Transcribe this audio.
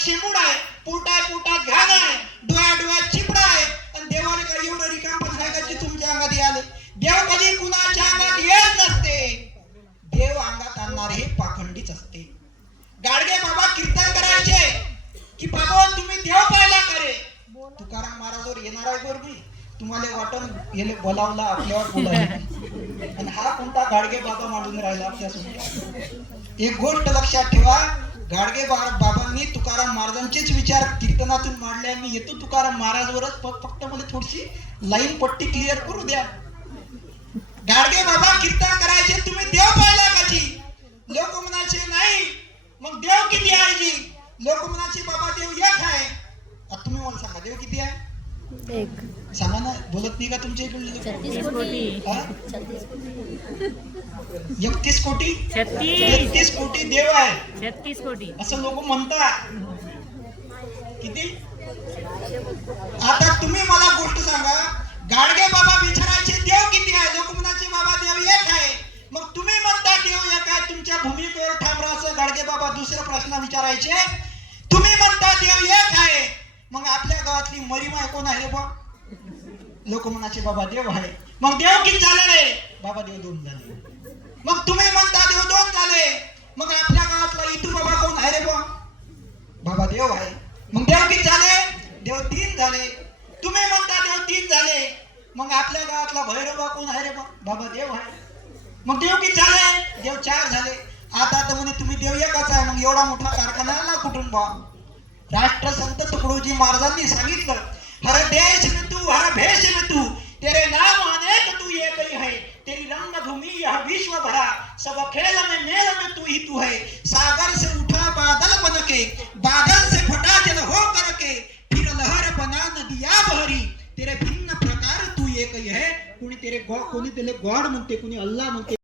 शेंबूड आहे, पोटात घाण आहे, डोळ्यात चिपडा आहे, आणि देवाने काही एवढं रिकामपण आहे का जे तुमच्या अंगात आले? देव कधी कुणाच्या अंगात येत नसते. देव अंगात आणणारे पाखंडीच असते. गाडगे बाबा कीर्तन करायचे की बाबा तुम्ही देव पाहिला करे. तुकाराम महाराजवर येणार आहे बरोबर, तुम्हाला वाटण गेले बोलावला आपल्यावर बोलायला, आणि हा कोणता गाडगे बाबा मांडून राहिला आपल्यासमोर. एक गोष्ट लक्षात ठेवा, गाडगे बाबांनी तुकाराम महाराजांचेच विचार कीर्तनातून मांडले. मी येतो तुकाराम महाराजवरच, फक्त मला थोडीशी लाईन पट्टी क्लिअर करू द्या. गाडगे बाबा कीर्तन करायचे, तुम्ही देव पाहिला का जी? लोक म्हणायचे नाही. मग देव किती आहे जी? लोक म्हणायचे बाबा देव एक आहे. आता तुम्ही मला सांगा देव किती आहे? एक. सांगा ना, बोलत नाही का तुमच्या इकडे? 36 कोटी. 31 कोटी 36 कोटी देव आहे, 36 कोटी असं लोक म्हणतात. किती? आता तुम्ही मला गोष्ट सांगा, गाडगे बाबा विचारायचे देव किती आहे? लोक म्हणायचे बाबा देव एक आहे. मग तुम्ही म्हणता देव एक आहे, तुमच्या भूमिकेवर ठाम राहायचं. गाडगे बाबा दुसरा प्रश्न विचारायचे, तुम्ही म्हणता देव एक आहे, मग आपल्या गावातली मरीमाय कोण आहे रे बा? लोक म्हणायचे बाबा देव आहे. मग देव किती झाले रे? बाबा देव 2 झाले. मग तुम्ही म्हणता देव 2 झाले, मग आपल्या गावातला इतू बाबा कोण आहे रे बा? बाबा देव आहे. मग देव किती झाले? देव 3 झाले. तुम्ही म्हणता देव 3 झाले, मग आपल्या गावातला भैरवा कोण आहे रे बा? बाबा देव आहे. मग देव किती झाले? देव 4 झाले. आता तर म्हणे तुम्ही देव एकच आहे, मग एवढा मोठा कारखाना आला कुठून बा? राष्ट्रसंत तुकडोजी महाराजांनी सांगितलं, हर देश में तू हर भेष में तू, तेरे नाम अनेक तू एक ही है, तेरी रंगभूमि यह विश्व भरा, सब खेल में मेल में तू ही तू है, सागर से उठा बादल बन के, बादल से फटा जल हो करके, फिर लहर बना नदिया बहरी, तेरे भिन्न प्रकार तू एक ही है. कोणी तेरे गॉड म्हणते, कोणी अल्लाह म्हणते.